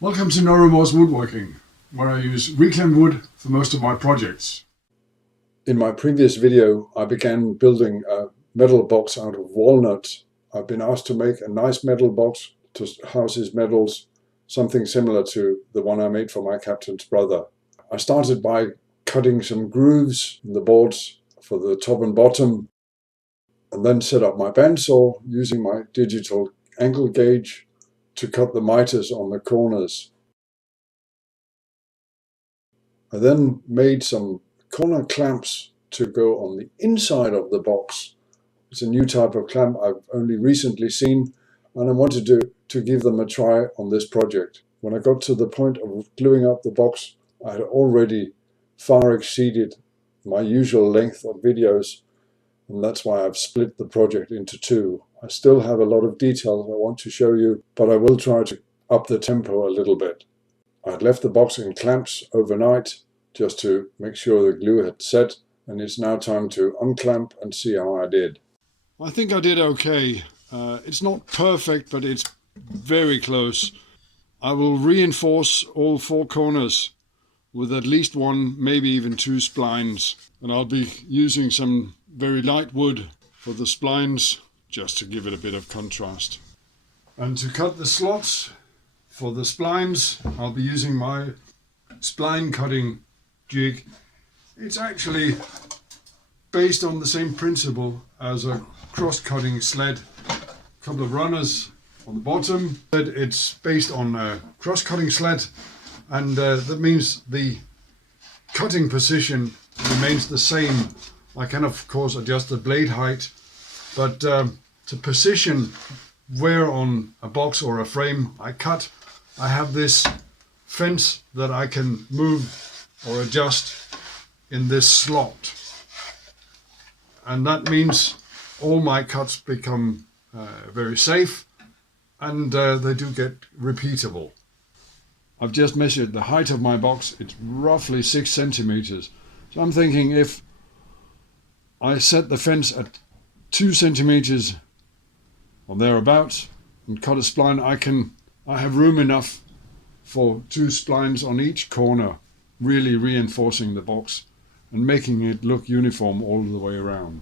Welcome to No Remorse Woodworking, where I use reclaimed wood for most of my projects. In my previous video, I began building a metal box out of walnut. I've been asked to make a nice metal box to house his medals, something similar to the one I made for my captain's brother. I started by cutting some grooves in the boards for the top and bottom, and then set up my bandsaw using my digital angle gauge to cut the miters on the corners. I then made some corner clamps to go on the inside of the box. It's a new type of clamp I've only recently seen, and I wanted to give them a try on this project. When I got to the point of gluing up the box, I had already far exceeded my usual length of videos, and that's why I've split the project into two. I still have a lot of details I want to show you, but I will try to up the tempo a little bit. I'd left the box in clamps overnight just to make sure the glue had set, and it's now time to unclamp and see how I did. I think I did okay. It's not perfect, but it's very close. I will reinforce all four corners with at least one, maybe even two splines. And I'll be using some very light wood for the splines, just to give it a bit of contrast. And to cut the slots for the splines, I'll be using my Spline Cutting Jig. It's actually based on the same principle as a cross-cutting sled. A couple of runners on the bottom. It's based on a cross-cutting sled, and that means the cutting position remains the same. I can of course adjust the blade height, but to position where on a box or a frame I cut, I have this fence that I can move or adjust in this slot. And that means all my cuts become very safe, and they do get repeatable. I've just measured the height of my box. It's roughly 6 centimeters. So I'm thinking if I set the fence at 2 centimeters or thereabouts and cut a spline, I have room enough for 2 splines on each corner, really reinforcing the box and making it look uniform all the way around.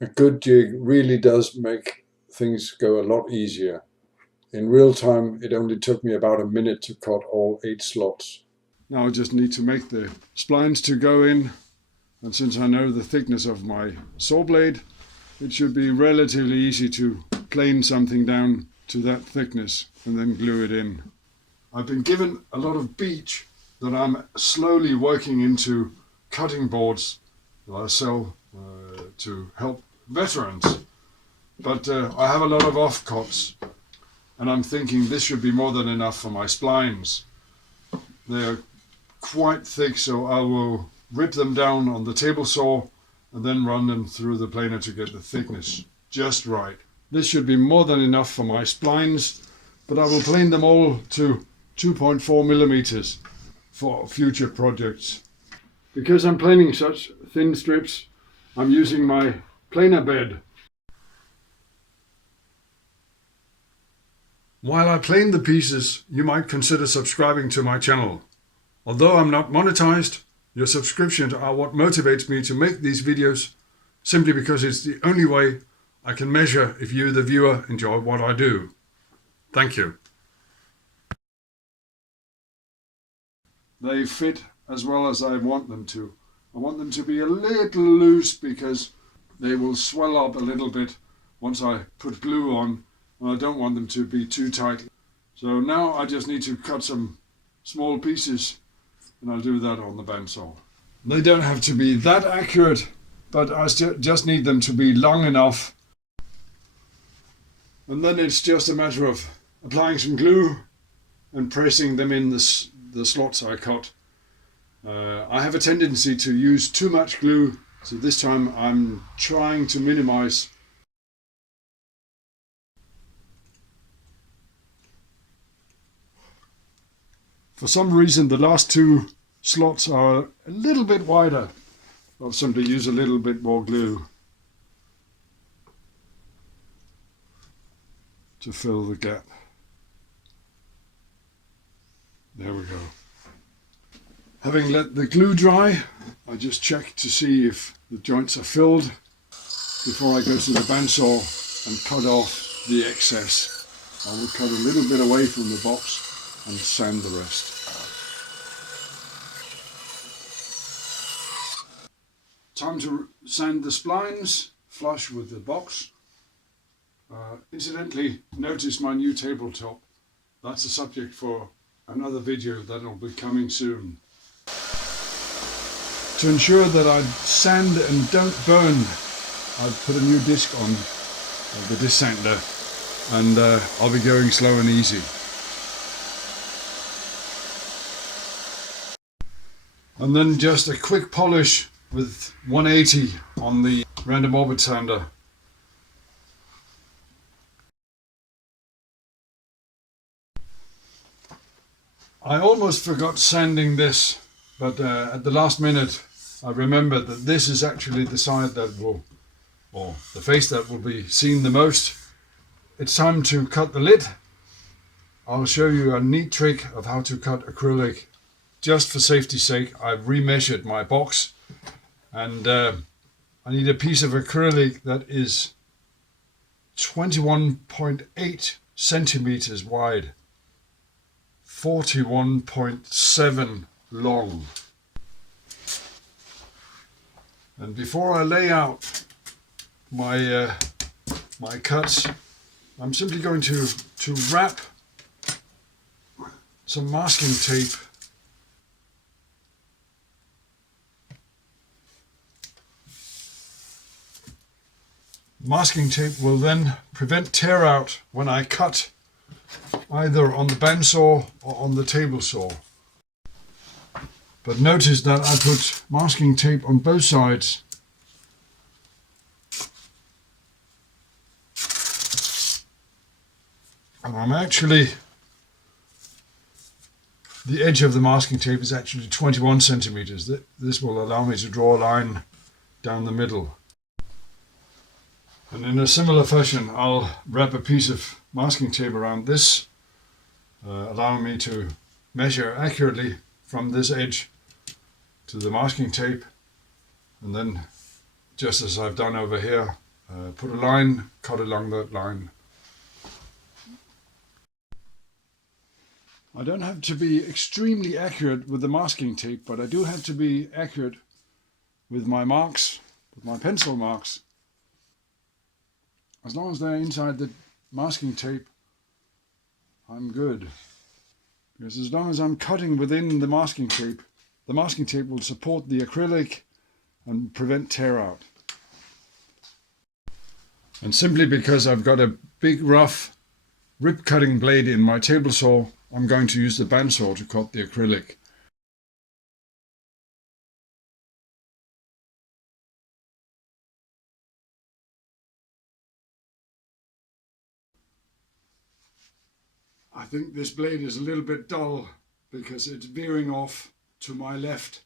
A good jig really does make things go a lot easier. In real time, it only took me about a minute to cut all 8 slots. Now I just need to make the splines to go in, and since I know the thickness of my saw blade, it should be relatively easy to plane something down to that thickness and then glue it in. I've been given a lot of beech that I'm slowly working into cutting boards that I sell to help veterans. But I have a lot of offcuts, and I'm thinking this should be more than enough for my splines. They're quite thick, so I will rip them down on the table saw and then run them through the planer to get the thickness just right. This should be more than enough for my splines, but I will plane them all to 2.4 millimeters for future projects. Because I'm planing such thin strips, I'm using my planer bed. While I plane the pieces, you might consider subscribing to my channel. Although I'm not monetized, your subscriptions are what motivates me to make these videos, simply because it's the only way I can measure if you, the viewer, enjoy what I do. Thank you. They fit as well as I want them to. I want them to be a little loose because they will swell up a little bit once I put glue on, and I don't want them to be too tight. So now I just need to cut some small pieces, and I'll do that on the bandsaw. They don't have to be that accurate, but I just need them to be long enough. And then it's just a matter of applying some glue and pressing them in the slots I cut. I have a tendency to use too much glue, so this time I'm trying to minimize. For some reason, the last 2 slots are a little bit wider. I'll simply use a little bit more glue. to fill the gap. There we go. Having let the glue dry, I just check to see if the joints are filled before I go to the bandsaw and cut off the excess. I will cut a little bit away from the box and sand the rest. Time to sand the splines flush with the box. Incidentally, notice my new tabletop. That's a subject for another video that will be coming soon. To ensure that I sand and don't burn, I've put a new disc on the disc sander, and I'll be going slow and easy. And then just a quick polish with 180 on the random orbit sander. I almost forgot sanding this, but at the last minute I remembered that this is actually the side that will, or the face that will be seen the most. It's time to cut the lid. I'll show you a neat trick of how to cut acrylic. Just for safety's sake, I've remeasured my box, and I need a piece of acrylic that is 21.8 centimeters wide, 41.7 long. And before I lay out my my cuts, I'm simply going to wrap some masking tape Masking tape will then prevent tear out when I cut, either on the bandsaw or on the table saw. But notice that I put masking tape on both sides. And the edge of the masking tape is actually 21 centimeters. This will allow me to draw a line down the middle. And in a similar fashion, I'll wrap a piece of masking tape around this, allowing me to measure accurately from this edge to the masking tape, and then, just as I've done over here, put a line, cut along that line. I don't have to be extremely accurate with the masking tape, but I do have to be accurate with my marks, with my pencil marks. As long as they're inside the masking tape, I'm good. Because as long as I'm cutting within the masking tape will support the acrylic and prevent tear out. And simply because I've got a big rough rip cutting blade in my table saw, I'm going to use the bandsaw to cut the acrylic. I think this blade is a little bit dull because it's veering off to my left.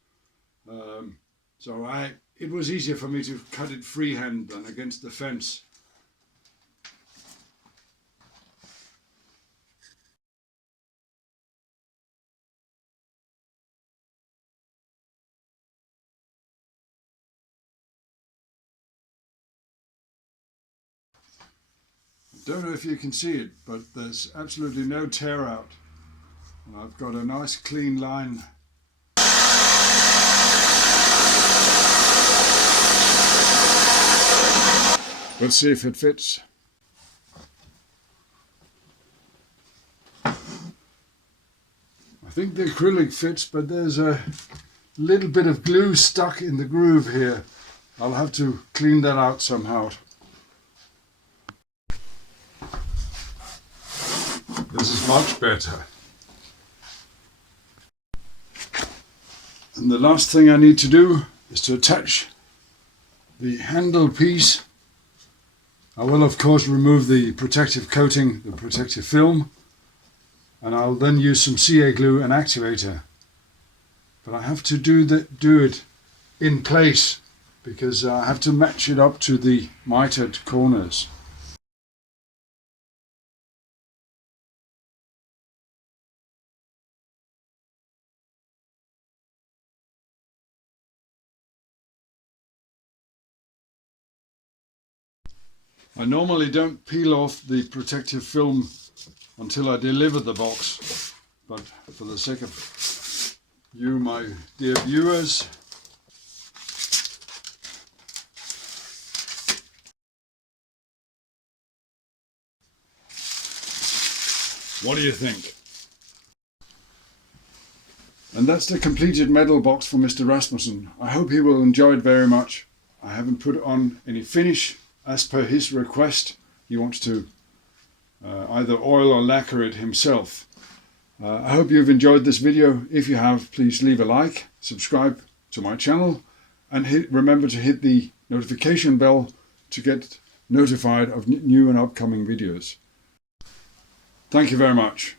It was easier for me to cut it freehand than against the fence. Don't know if you can see it, but there's absolutely no tear out. And I've got a nice clean line. Let's see if it fits. I think the acrylic fits, but there's a little bit of glue stuck in the groove here. I'll have to clean that out somehow. This is much better. And the last thing I need to do is to attach the handle piece. I will of course remove the protective coating, the protective film, and I'll then use some CA glue and activator. But I have to do it in place because I have to match it up to the mitered corners. I normally don't peel off the protective film until I deliver the box, but for the sake of you, my dear viewers, what do you think? And that's the completed metal box for Mr. Rasmussen. I hope he will enjoy it very much. I haven't put on any finish as per his request. He wants to either oil or lacquer it himself. I hope you've enjoyed this video. If you have, please leave a like, subscribe to my channel, and remember to hit the notification bell to get notified of new and upcoming videos. Thank you very much.